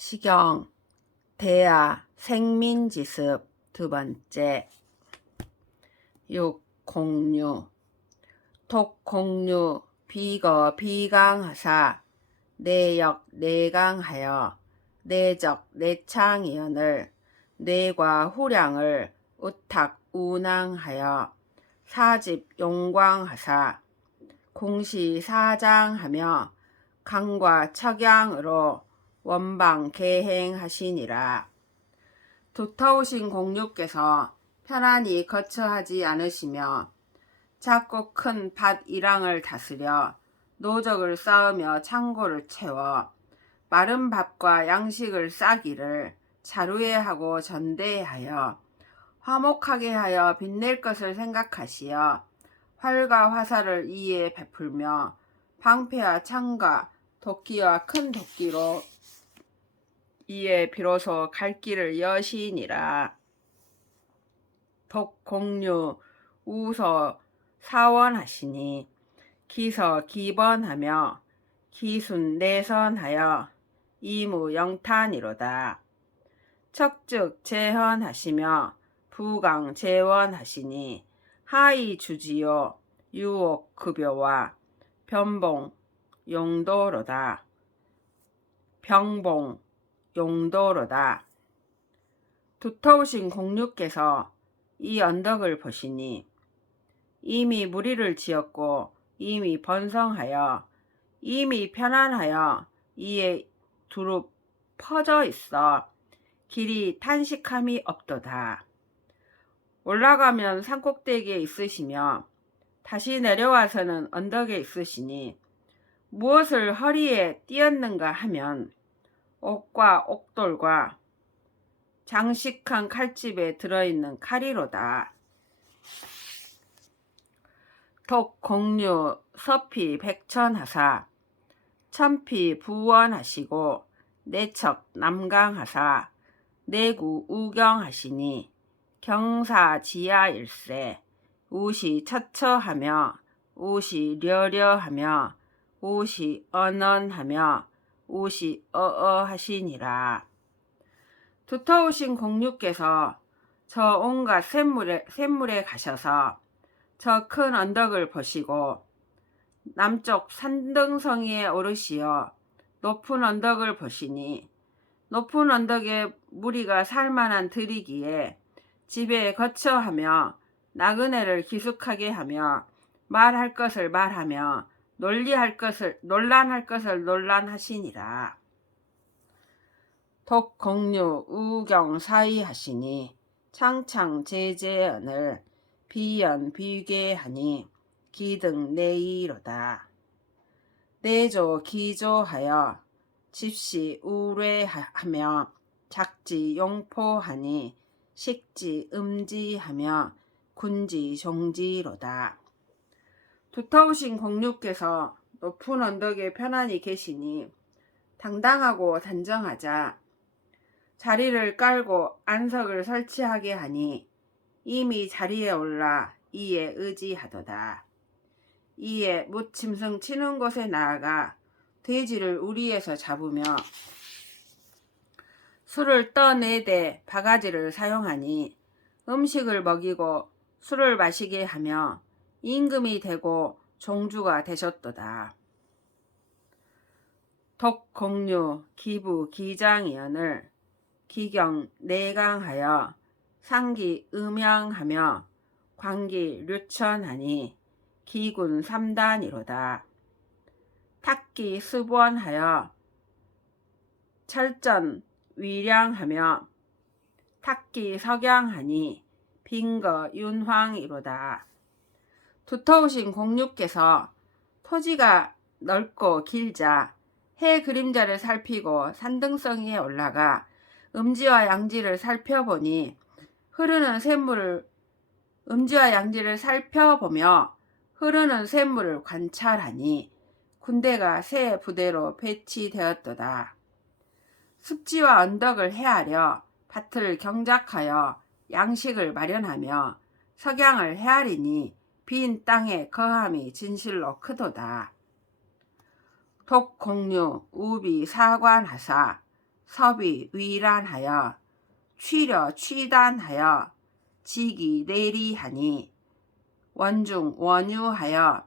시경, 대야, 생민지습 두 번째. 육, 공유, 독공유, 비거, 비강하사, 내역, 내강하여, 내적, 내창이언을, 내과 후량을 우탁, 운항하여, 사집, 용광하사, 공시, 사장하며, 강과 척양으로 원방 개행하시니라. 두터우신 공유께서 편안히 거처하지 않으시며 작고 큰 밭 이랑을 다스려 노적을 쌓으며 창고를 채워 마른 밥과 양식을 싸기를 자루에 하고 전대하여 화목하게 하여 빛낼 것을 생각하시어 활과 화살을 이에 베풀며 방패와 창과 도끼와 큰 도끼로 이에 비로소 갈 길을 여시니라. 독공유 우서 사원하시니 기서 기번하며 기순 내선하여 이무 영탄이로다. 척즉 재헌하시며 부강 재원하시니 하이 주지요 유옥 급여와 변봉 용도로다. 병봉 용도로다. 두터우신 공유께서 이 언덕을 보시니 이미 무리를 지었고 이미 번성하여 이미 편안하여 이에 두루 퍼져 있어 길이 탄식함이 없도다. 올라가면 산꼭대기에 있으시며 다시 내려와서는 언덕에 있으시니 무엇을 허리에 띄었는가 하면 옥과 옥돌과 장식한 칼집에 들어있는 칼이로다. 독, 공유, 서피, 백천하사, 천피, 부원하시고, 내척, 남강하사, 내구, 우경하시니, 경사, 지하일세, 우시, 처처하며, 우시, 려려하며, 우시, 언언하며, 우시, 어어 하시니라. 두터우신 공유께서 저 온갖 샘물에, 샘물에 가셔서 저 큰 언덕을 보시고 남쪽 산등성이에 오르시어 높은 언덕을 보시니 높은 언덕에 무리가 살만한 들이기에 집에 거처하며 나그네를 기숙하게 하며 말할 것을 말하며 논리할 것을 논란할 것을 논란하시니라. 독공유 우경 사이하시니 창창 제재언을 비연 비괴하니 기등 내이로다. 내조 기조하여 집시 우뢰하며 작지 용포하니 식지 음지하며 군지 종지로다. 두터우신 공유께서 높은 언덕에 편안히 계시니 당당하고 단정하자 자리를 깔고 안석을 설치하게 하니 이미 자리에 올라 이에 의지하도다. 이에 무침승 치는 곳에 나아가 돼지를 우리에서 잡으며 술을 떠내되 바가지를 사용하니 음식을 먹이고 술을 마시게 하며 임금이 되고 종주가 되셨도다. 독공유 기부 기장이언을 기경 내강하여 상기 음양하며 광기 류천하니 기군 삼단이로다. 탁기 수본하여 철전 위량하며 탁기 석양하니 빙거 윤황이로다. 두터우신 공유께서 토지가 넓고 길자 해 그림자를 살피고 산등성이에 올라가 음지와 양지를 살펴보니 흐르는 샘물을 음지와 양지를 살펴보며 흐르는 샘물을 관찰하니 군대가 새 부대로 배치되었도다. 습지와 언덕을 헤아려 밭을 경작하여 양식을 마련하며 석양을 헤아리니 빈 땅의 거함이 진실로 크도다. 독공유 우비 사관하사 섭이 위란하여 취려 취단하여 지기 내리하니 원중 원유하여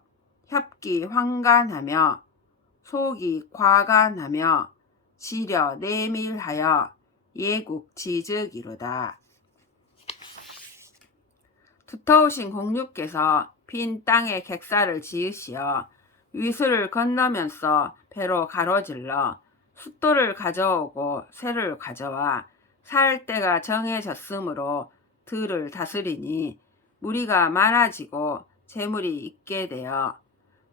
협기 황간하며 속이 과간하며 지려 내밀하여 예국 지즉이로다. 두터우신 공주께서 빈 땅에 객사를 지으시어 위수를 건너면서 배로 가로질러 숫돌을 가져오고 새를 가져와 살 때가 정해졌으므로 들을 다스리니 무리가 많아지고 재물이 있게 되어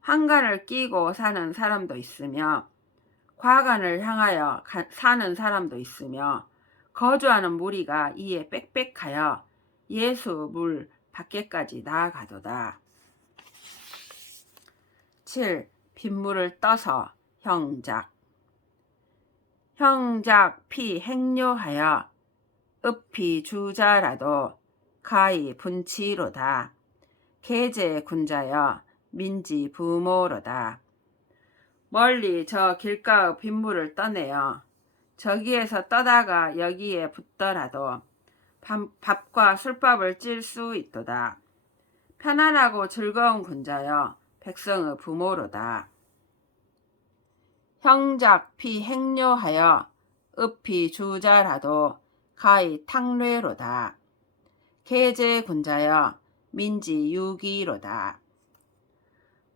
환관을 끼고 사는 사람도 있으며 과관을 향하여 가- 사는 사람도 있으며 거주하는 무리가 이에 빽빽하여 예수 물 밖에까지 나아가도다. 7. 빗물을 떠서 형작 형작 피 행료하여 읍피 주자라도 가히 분치로다. 계제 군자여 민지 부모로다. 멀리 저 길가의 빗물을 떠내어 저기에서 떠다가 여기에 붙더라도 밥- 밥과 술밥을 찔 수 있도다. 편안하고 즐거운 군자여 백성의 부모로다. 형작 피 행료하여 읍피 주자라도 가히 탕례로다. 계제 군자여 민지 유기로다.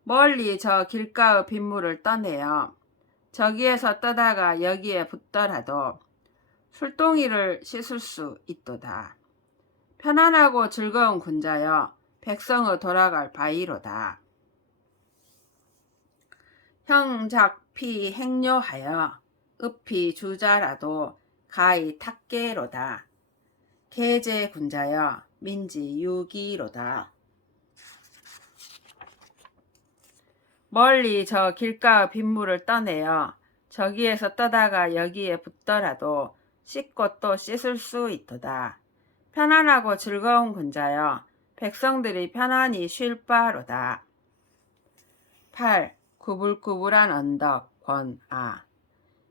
멀리 저 길가의 빗물을 떠내어 저기에서 떠다가 여기에 붙더라도 술동이를 씻을 수 있도다. 편안하고 즐거운 군자여 백성의 돌아갈 바위로다. 형작피 행료하여 읍피 주자라도 가히 탁계로다. 계제 군자여 민지 유기로다. 멀리 저 길가 빗물을 떠내어 저기에서 떠다가 여기에 붙더라도 씻고 또 씻을 수 있도다. 편안하고 즐거운 군자여 백성들이 편안히 쉴 바로다. 8. 구불구불한 언덕 권아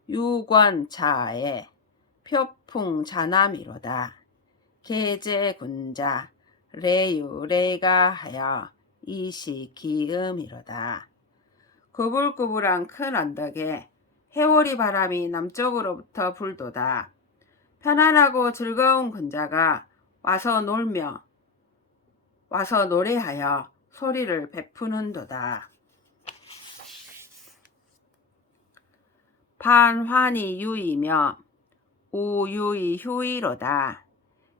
유권자의 표풍 자남이로다. 계제 군자 레유레가 하여 이시 기음이로다. 구불구불한 큰 언덕에 해오리 바람이 남쪽으로부터 불도다. 편안하고 즐거운 군자가 와서 놀며 와서 노래하여 소리를 베푸는도다. 반환이 유이며 우유이 휴이로다.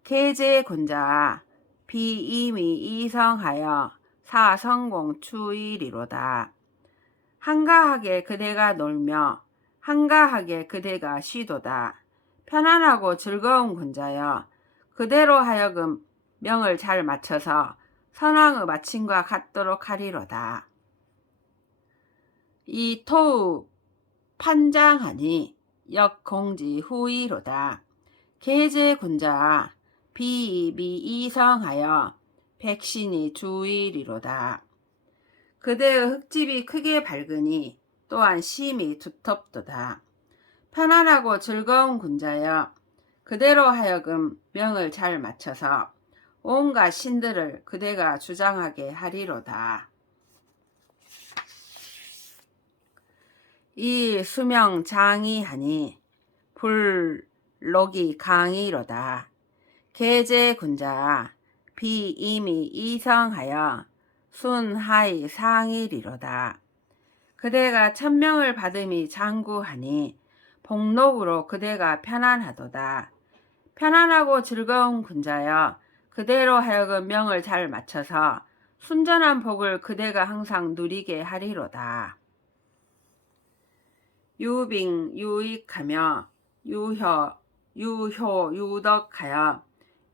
계제 군자 비임이 이성하여 사성공 추이리로다. 한가하게 그대가 놀며 한가하게 그대가 쉬도다. 편안하고 즐거운 군자여 그대로 하여금 명을 잘 맞춰서 선왕의 마침과 같도록 하리로다. 이 토우 판장하니 역공지 후이로다. 계제 군자 비입이 이성하여 백신이 주일이로다. 그대의 흙집이 크게 밝으니 또한 심이 두텁도다. 편안하고 즐거운 군자여 그대로 하여금 명을 잘 맞춰서 온갖 신들을 그대가 주장하게 하리로다. 이 수명 장이하니 불록이 강이로다. 계제 군자 비임이 이성하여 순하이 상일이로다. 그대가 천명을 받음이 장구하니 복록으로 그대가 편안하도다. 편안하고 즐거운 군자여 그대로 하여금 명을 잘 맞춰서 순전한 복을 그대가 항상 누리게 하리로다. 유빙 유익하며 유효 유효 유덕하여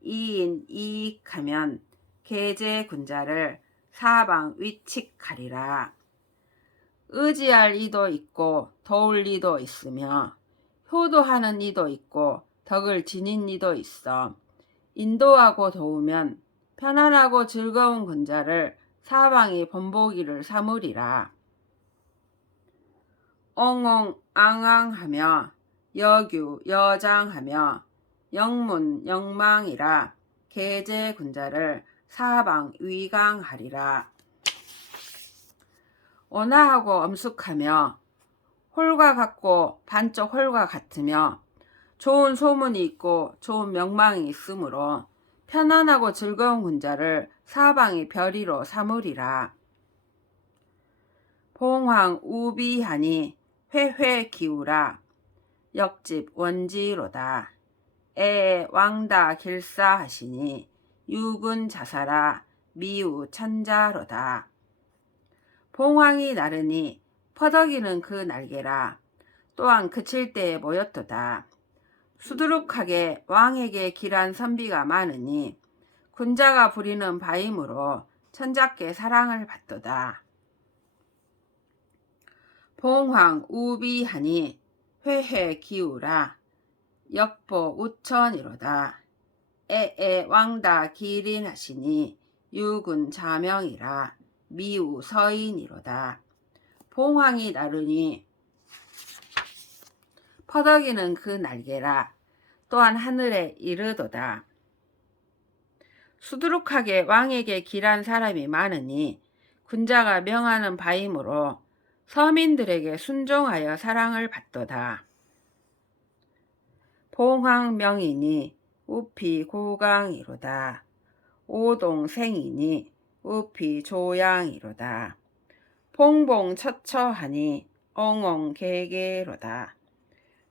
이인 이익하면 계제 군자를 사방 위칙하리라. 의지할 이도 있고 도울 이도 있으며 효도하는 이도 있고 덕을 지닌 이도 있어 인도하고 도우면 편안하고 즐거운 군자를 사방이 본보기를 삼으리라. 엉엉 앙앙하며 여규 여장하며 영문 영망이라 계제 군자를 사방 위강하리라. 온화하고 엄숙하며 홀과 같고 반쪽 홀과 같으며 좋은 소문이 있고 좋은 명망이 있으므로 편안하고 즐거운 군자를 사방이 별이로 삼으리라. 봉황 우비하니 회회 기우라 역집 원지로다. 에 왕다 길사하시니 유군 자사라 미우 천자로다. 봉황이 나르니 퍼덕이는 그 날개라 또한 그칠 때에 모였도다. 수두룩하게 왕에게 길한 선비가 많으니 군자가 부리는 바임으로 천자께 사랑을 받도다. 봉황 우비하니 회회 기우라 역보 우천이로다. 에에 왕다 기린하시니 유군 자명이라 미우 서인이로다. 봉황이 나르니 퍼덕이는 그 날개라 또한 하늘에 이르도다. 수두룩하게 왕에게 길한 사람이 많으니 군자가 명하는 바임으로 서민들에게 순종하여 사랑을 받도다. 봉황명이니 우피 고강이로다. 오동생이니 우피 조양이로다. 봉봉 처처하니 엉엉 개개로다.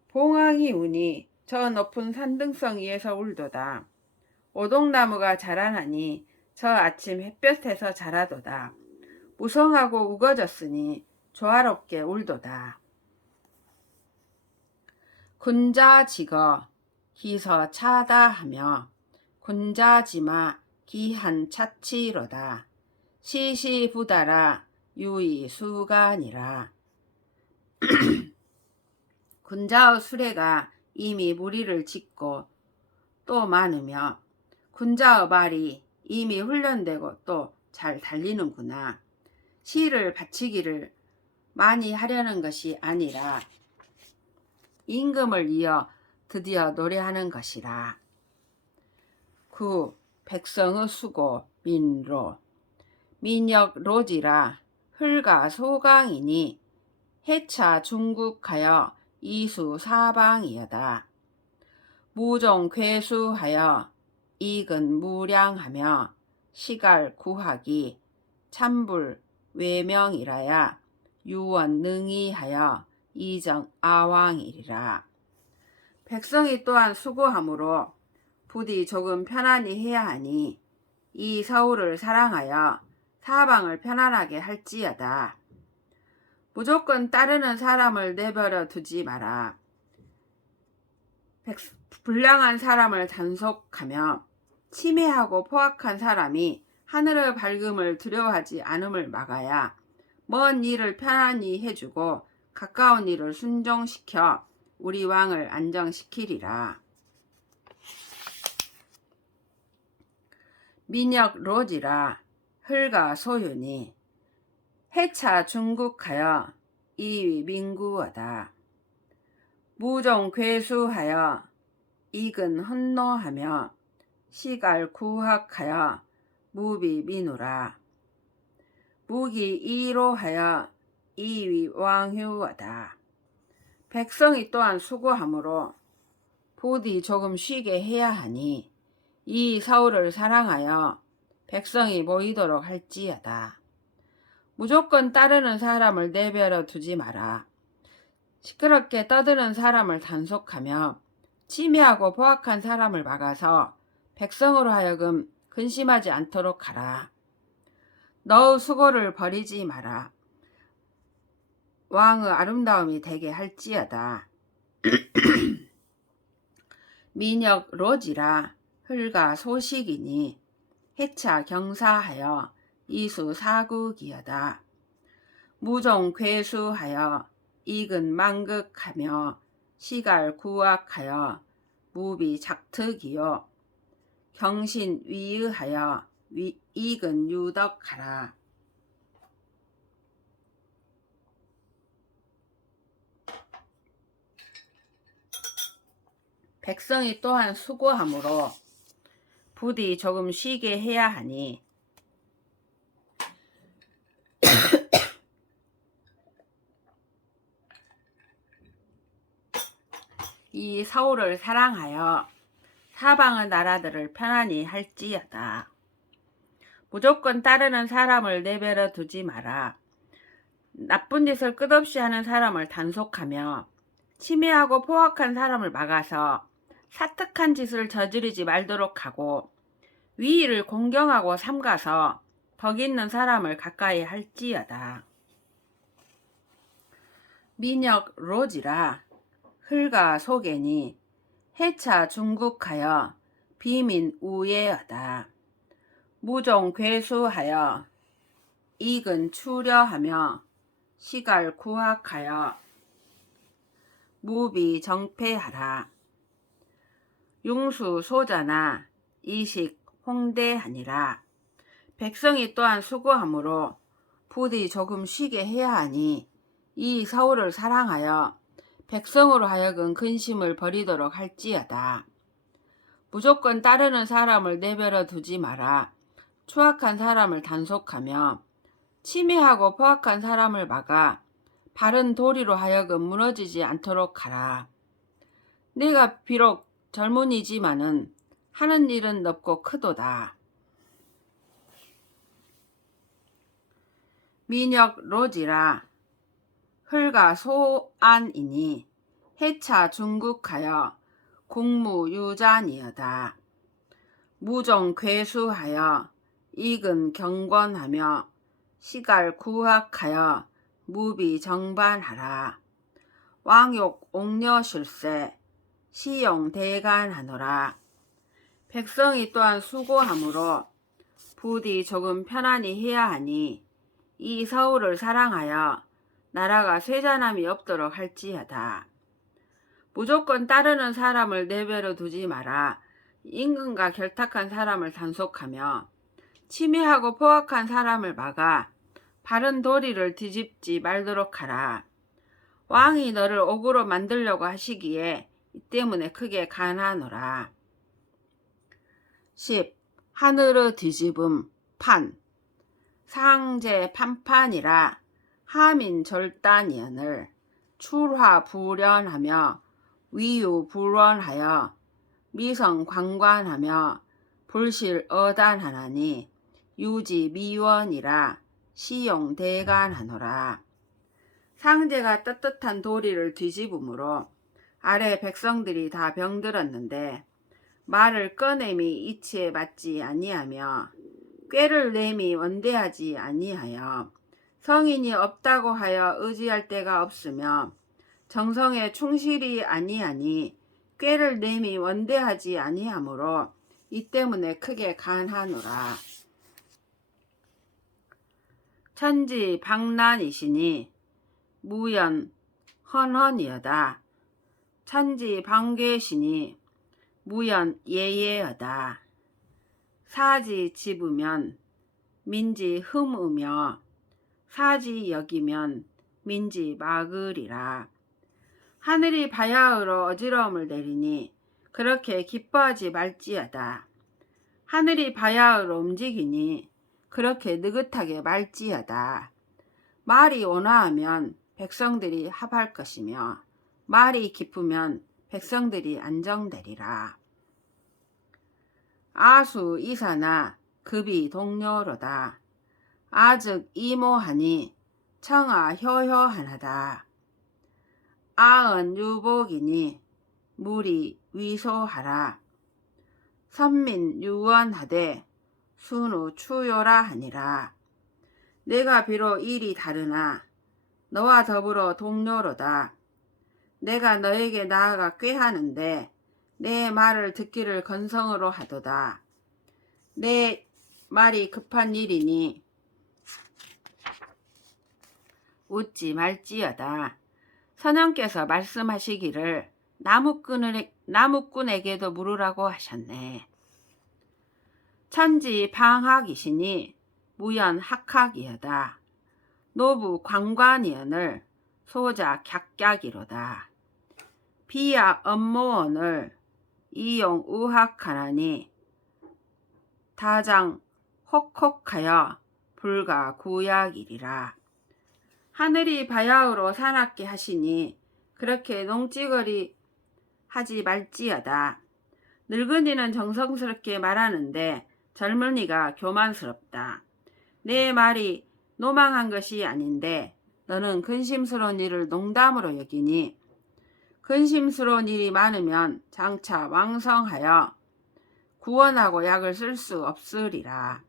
봉황이 우니 저 높은 산등성 위에서 울도다. 오동나무가 자라나니 저 아침 햇볕에서 자라도다. 무성하고 우거졌으니 조화롭게 울도다. 군자지거 기서 차다하며 군자지마 기한 차치로다. 시시부다라 유이 수간이라. 군자의 수레가 이미 무리를 짓고 또 많으며 군자의 말이 이미 훈련되고 또 잘 달리는구나. 시를 바치기를 많이 하려는 것이 아니라 임금을 이어 드디어 노래하는 것이라. 9. 백성의 수고 민로 민역 로지라 흘가 소강이니 해차 중국하여 이수 사방이여다. 무종 괴수하여 익은 무량하며 시갈 구하기 참불 외명이라야 유원 능이하여 이정 아왕이리라. 백성이 또한 수고함으로 부디 조금 편안히 해야 하니 이 서울을 사랑하여 사방을 편안하게 할지어다. 무조건 따르는 사람을 내버려 두지 마라. 백, 불량한 사람을 단속하며 치매하고 포악한 사람이 하늘의 밝음을 두려워하지 않음을 막아야 먼 일을 편안히 해주고 가까운 일을 순종시켜 우리 왕을 안정시키리라. 민혁 로지라 흘가 소윤이 해차 중국하여 이위 민구어다. 무종 괴수하여 익은 헌노하며 시갈 구학하여 무비 민우라. 무기 이로하여 이위 왕휴하다. 백성이 또한 수고하므로 부디 조금 쉬게 해야 하니 이 서울을 사랑하여 백성이 모이도록 할지어다. 무조건 따르는 사람을 내버려 두지 마라. 시끄럽게 떠드는 사람을 단속하며 치매하고 포악한 사람을 막아서 백성으로 하여금 근심하지 않도록 하라. 너의 수고를 버리지 마라. 왕의 아름다움이 되게 할지어다. 민혁 로지라 흘가 소식이니 해차 경사하여 이수 사국이여다. 무종 괴수하여 익은 망극하며 시갈 구악하여 무비 작특이요 경신 위의하여 위, 익은 유덕하라. 백성이 또한 수고함으로 부디 조금 쉬게 해야 하니 이 서울을 사랑하여 사방의 나라들을 편안히 할지어다. 무조건 따르는 사람을 내버려 두지 마라. 나쁜 짓을 끝없이 하는 사람을 단속하며 침해하고 포악한 사람을 막아서 사특한 짓을 저지르지 말도록 하고 위의를 공경하고 삼가서 덕 있는 사람을 가까이 할지어다. 민혁 로지라 흘가 소개니 해차 중국하여 비민 우예하다. 무종 괴수하여 이근 추려하며 시갈 구학하여 무비 정패하라. 융수 소자나 이식 홍대하니라. 백성이 또한 수고하므로 부디 조금 쉬게 해야 하니 이 서울을 사랑하여 백성으로 하여금 근심을 버리도록 할지어다. 무조건 따르는 사람을 내버려 두지 마라. 추악한 사람을 단속하며 침해하고 포악한 사람을 막아 바른 도리로 하여금 무너지지 않도록 하라. 내가 비록 젊은이지만은 하는 일은 넓고 크도다. 민혁 로지라 흘가 소안이니 해차 중국하여 국무유잔이여다. 무종 괴수하여 이근 경건하며 시갈 구학하여 무비 정반하라. 왕욕 옥녀실세 시용 대간하노라. 백성이 또한 수고하므로 부디 조금 편안히 해야 하니 이 서울을 사랑하여 나라가 쇠잔함이 없도록 할지어다. 무조건 따르는 사람을 내버려 두지 마라. 임금과 결탁한 사람을 단속하며 침해하고 포악한 사람을 막아 바른 도리를 뒤집지 말도록 하라. 왕이 너를 옥으로 만들려고 하시기에 이 때문에 크게 간하노라. 10. 하늘의 뒤집음 판 상제 판판이라 하민 절단이언을 출화 불연하며 위유 불원하여 미성 관관하며 불실 어단하나니 유지 미원이라 시용 대간하노라. 상제가 떳떳한 도리를 뒤집음으로 아래 백성들이 다 병들었는데 말을 꺼냄이 이치에 맞지 아니하며 꾀를 내미 원대하지 아니하여 성인이 없다고 하여 의지할 데가 없으며 정성에 충실이 아니하니 꾀를 내미 원대하지 아니하므로 이 때문에 크게 간하노라. 천지 방난이시니 무연 헌헌이여다. 천지 방괴시니 무연 예예여다. 사지 집으면 민지 흠으며 사지 여기면 민지 막으리라. 하늘이 바야흐로 어지러움을 내리니 그렇게 기뻐하지 말지어다. 하늘이 바야흐로 움직이니 그렇게 느긋하게 말지어다. 말이 온화하면 백성들이 합할 것이며 말이 기쁘면 백성들이 안정되리라. 아수 이사나 급이 동료로다. 아즉 이모하니 청아 효효하나다. 아은 유복이니 물이 위소하라. 선민 유원하되 순우 추요라 하니라. 내가 비록 일이 다르나 너와 더불어 동료로다. 내가 너에게 나아가 꾀하는데 내 말을 듣기를 건성으로 하도다. 내 말이 급한 일이니 웃지 말지어다. 선영께서 말씀하시기를 나무꾼을, 나무꾼에게도 물으라고 하셨네. 천지 방학이시니 무연 학학이여다. 노부 광관이언을 소자 객객이로다. 비야 업모원을 이용 우학하나니 다장 혹혹하여 불가 구약이리라. 하늘이 바야흐로 사납게 하시니 그렇게 농찌거리 하지 말지어다. 늙은이는 정성스럽게 말하는데 젊은이가 교만스럽다. 내 말이 노망한 것이 아닌데 너는 근심스러운 일을 농담으로 여기니 근심스러운 일이 많으면 장차 왕성하여 구원하고 약을 쓸 수 없으리라.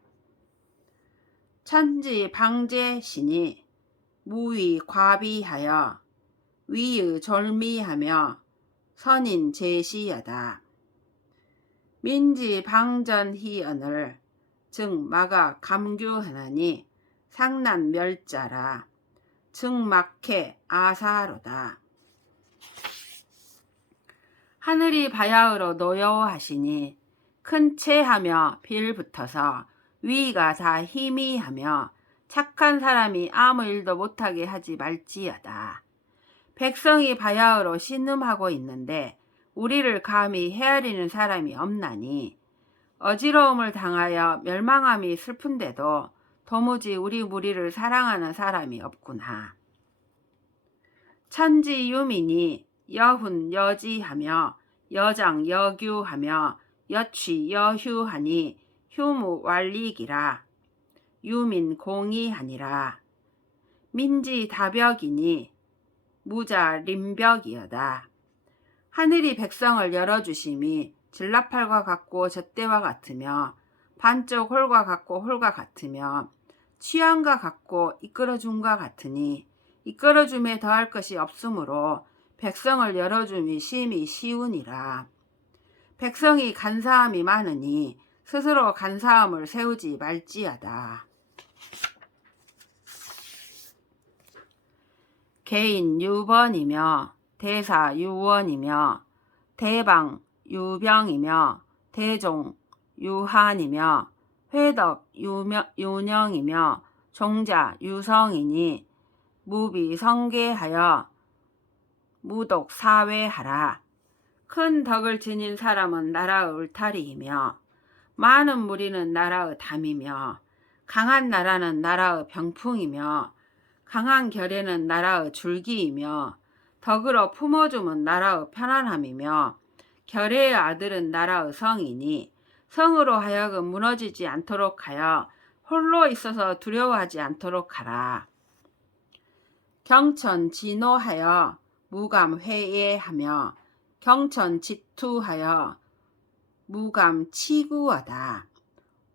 천지 방제시니 무위 과비하여 위의 절미하며 선인 제시하다. 민지 방전희언을 즉 마가 감규하나니 상난 멸자라 즉막해 아사로다. 하늘이 바야흐로 노여워하시니 큰 채하며 빌 붙어서 위가 다 희미하며 착한 사람이 아무 일도 못하게 하지 말지어다. 백성이 바야흐로 신음하고 있는데 우리를 감히 헤아리는 사람이 없나니 어지러움을 당하여 멸망함이 슬픈데도 도무지 우리 무리를 사랑하는 사람이 없구나. 천지 유민이 여훈 여지하며 여장 여규하며 여취 여휴하니 휴무 완리기라. 유민 공이하니라. 민지 다벽이니 무자 림벽이여다. 하늘이 백성을 열어주심이 진라팔과 같고 젖대와 같으며 반쪽 홀과 같고 홀과 같으며 취한과 같고 이끌어줌과 같으니 이끌어줌에 더할 것이 없으므로 백성을 열어줌이 심히 쉬우니라. 백성이 간사함이 많으니 스스로 간사함을 세우지 말지어다. 개인 유번이며 대사 유원이며 대방 유병이며 대종 유한이며 회덕 유명, 유령이며 종자 유성이니 무비 성계하여 무독 사회하라. 큰 덕을 지닌 사람은 나라의 울타리이며 많은 무리는 나라의 담이며 강한 나라는 나라의 병풍이며 강한 결에는 나라의 줄기이며 덕으로 품어주면 나라의 편안함이며 결의의 아들은 나라의 성이니 성으로 하여금 무너지지 않도록 하여 홀로 있어서 두려워하지 않도록 하라. 경천 진호하여 무감 회예하며 경천 지투하여 무감 치구하다.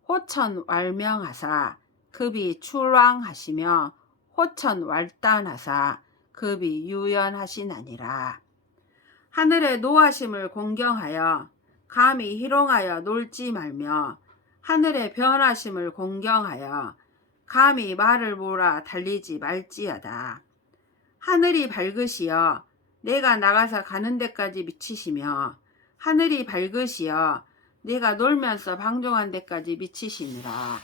호천 왈명하사 급이 출왕하시며 호천 왈단하사 급이 유연하시나니라. 하늘의 노하심을 공경하여 감히 희롱하여 놀지 말며 하늘의 변하심을 공경하여 감히 말을 몰아 달리지 말지어다. 하늘이 밝으시여 내가 나가서 가는 데까지 미치시며 하늘이 밝으시여 내가 놀면서 방종한 데까지 미치시니라.